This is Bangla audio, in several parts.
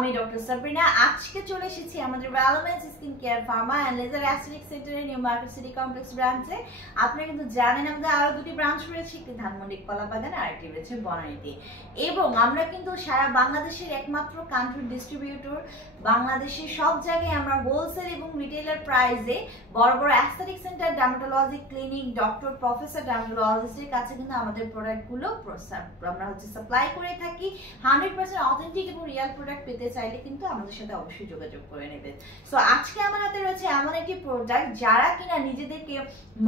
আমি ডক্টর সাবরিনা। আজকে চলে এসেছি আমাদের ভ্যালোমেন্স skin care pharma and laser aesthetic সেন্টারের নিউ মার্কেট সিটি কমপ্লেক্স ব্রাঞ্চে। আপনারা কিন্তু জানেন আমাদের আরো দুটি ব্রাঞ্চ রয়েছে, একটি ধানমন্ডি কলাবাগান আর একটি রয়েছে বনানীতে। এবং আমরা কিন্তু সারা বাংলাদেশের একমাত্র কান্ট্রি ডিস্ট্রিবিউটর। বাংলাদেশের সব জায়গায় আমরা হোলসেল এবং রিটেলার প্রাইসে বড় বড় aesthetic centre, dermatology clinic, doctor, professor ডার্মাটোলজিস্টের কাছে কিন্তু আমাদের প্রোডাক্টগুলো আমরা সাপ্লাই করে থাকি। 100% অথেন্টিক এবং রিয়েল প্রোডাক্ট পেতে চাইলে কিন্তু আমাদের সাথে অবশ্যই যোগাযোগ করে নেবেন। সো আজকে আমার হাতে রয়েছে এমন একটি প্রোডাক্ট যারা কিনা নিজেদেরকে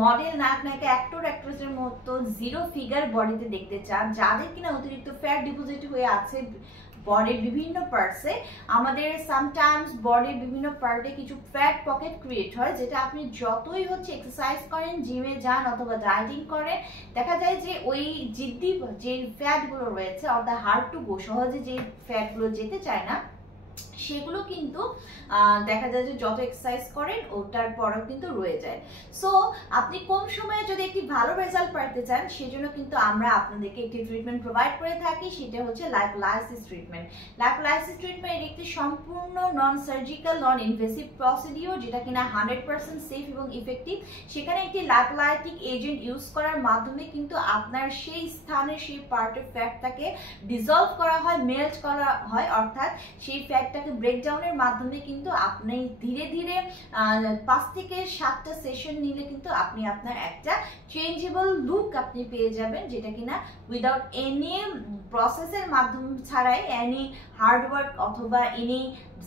মডেল, নায়ক নায়িকা, অ্যাক্টর অ্যাক্ট্রেসের মতো জিরো ফিগার বডিতে দেখতে চান, যাদের কিনা অতিরিক্ত ফ্যাট ডিপোজিট হয়ে আছে বডির বিভিন্ন পার্টসে। আমাদের সামটাইমস বডির বিভিন্ন পার্টে কিছু ফ্যাট পকেট ক্রিয়েট হয়, যেটা আপনি যতই এক্সারসাইজ করেন, জিমে যান অথবা ডায়েটিং করেন, দেখা যায় যে ওই জিদ্দি যে ফ্যাটগুলো রয়েছে অর্থাৎ হার্ড টু গো, সহজে যে ফ্যাটগুলো যেতে চায় না, সেগুলো কিন্তু দেখা যায় যে যত এক্সারসাইজ করেন ওটার পরেও কিন্তু রয়ে যায়। সো আপনি কম সময়ে যদি একটি ভালো রেজাল্ট পেতে চান, সেজন্য কিন্তু আমরা আপনাদেরকে একটি ট্রিটমেন্ট প্রোভাইড করে থাকি, সেটা হচ্ছে লাইপোলাইসিস ট্রিটমেন্ট। লাইপোলাইসিস ট্রিটমেন্ট একটি সম্পূর্ণ non surgical, non invasive procedure, যেটা কিনা 100% সেফ এবং ইফেক্টিভ। সেখানে একটি লাইপোলাইটিক এজেন্ট ইউজ করার মাধ্যমে কিন্তু আপনার সেই স্থানে সেই পার্টের ফ্যাটটাকে ডিজলভ করা হয়, মেল্ট করা হয়, অর্থাৎ সেই ফ্যাটটাকে ব্রেকডাউনের মাধ্যমে কিন্তু আপনি ধীরে ধীরে 5 থেকে 7টা সেশন নিলে কিন্তু আপনি আপনার একটা চেঞ্জেবল লুক আপনি পেয়ে যাবেন, যেটা কিনা উইদাউট এনি প্রসেসের মাধ্যম ছাড়াই, এনি হার্ডওয়ার্ক অথবা এনি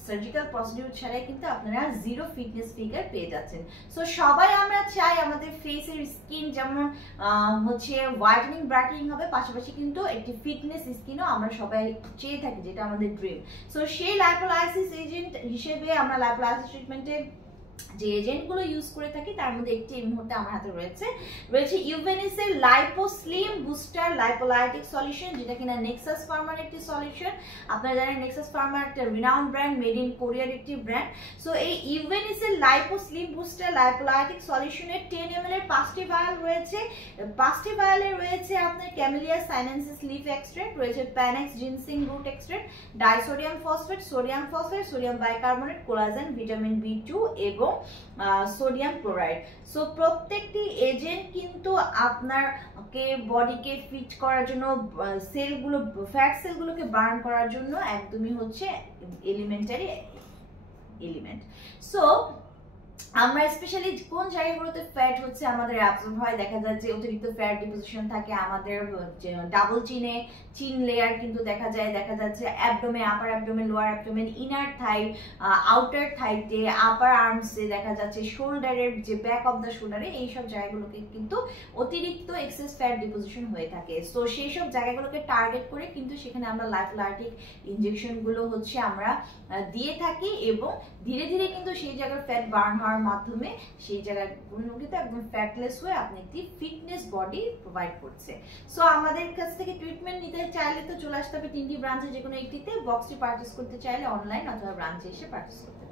সার্জিক্যাল প্রসিডিউর ছাড়াই কিন্তু আপনারা জিরো ফিটনেস ফিগার পেয়ে যাচ্ছেন। সো সবাই আমরা চাই আমাদের ফেসের স্কিন যেমন হোয়াইটেনিং ব্রাইটেনিং হবে, পাশাপাশি কিন্তু একটি ফিটনেস স্কিনও আমরা সবাই চেয়ে থাকি, যেটা আমাদের ড্রিম। সো সেই লাইপোলাইসিস এজেন্ট হিসেবে আমরা লাইপোলাইসিস ট্রিটমেন্টে যে এজেন্টগুলো ইউজ করে থাকি তার মধ্যে একটি এই মুহূর্তে আমার হাতে রয়েছে ইউভেনিসের lipo slim booster lipolytic solution, যেটা কিনা নেক্সাস ফার্মার একটি সলিউশন। আপনারা জানেন নেক্সাস ফার্মার একটা রিনাউন্ড ব্র্যান্ড, মেড ইন কোরিয়ার একটি ব্র্যান্ড। সো এই ইউভেনিসের লাইপো স্লিম বুস্টার লাইপোলাইটিক সলিউশনের 10 ml এর 5টি ভায়াল রয়েছে। 5টি ভায়ালে রয়েছে আপনার ক্যামেলিয়া সাইনেন্সিস লিফ এক্সট্রাক্ট, রয়েছে panax ginseng root extract, disodium phosphate, sodium phosphate, sodium bicarbonate, collagen, vitamin B2 এবং সোডিয়াম ক্লোরাইড। সো প্রত্যেকটি এজেন্ট কিন্তু আপনার বডিকে ফিট করার জন্য, সেলগুলো, ফ্যাট সেলগুলোকে বার্ন করার জন্য একদমই এলিমেন্টারি এলিমেন্ট। সো আমরা স্পেশালি কোন জায়গাগুলোতে ফ্যাট আমাদের অ্যাবজর্ব হয়, দেখা যায় যে অতিরিক্ত ফ্যাট ডিপোজিশন থাকে আমাদের ডাবল চিন লেয়ার কিন্তু দেখা যাচ্ছে abdomen, upper abdomen, lower abdomen, inner thigh, outer থাইতে, আপার আর্মসে দেখা যাচ্ছে, শোল্ডারের যে ব্যাক অফ দ্য শোল্ডারে, এইসব জায়গাগুলোকে কিন্তু অতিরিক্ত এক্সেস ফ্যাট ডিপোজিশন হয়ে থাকে। তো সেই সব জায়গাগুলোকে টার্গেট করে কিন্তু সেখানে আমরা লাইপোলাইটিক ইনজেকশনগুলো আমরা দিয়ে থাকি, এবং ধীরে ধীরে কিন্তু সেই জায়গার ফ্যাট বার্ন হওয়ার মাধ্যমে সেই জায়গাগুলোকে একদম ফ্যাটলেস হয়ে আপনি একটি ফিটনেস বডি প্রোভাইড করছে। সো আমাদের কাছ থেকে ট্রিটমেন্ট নিতে চাইলে তো চলে আসতে হবে 3টি ব্রাঞ্চে, যে কোনো একটিতে। বক্সটি পারচেস করতে চাইলে অনলাইন অথবা ব্রাঞ্চে এসে পারচেস করতে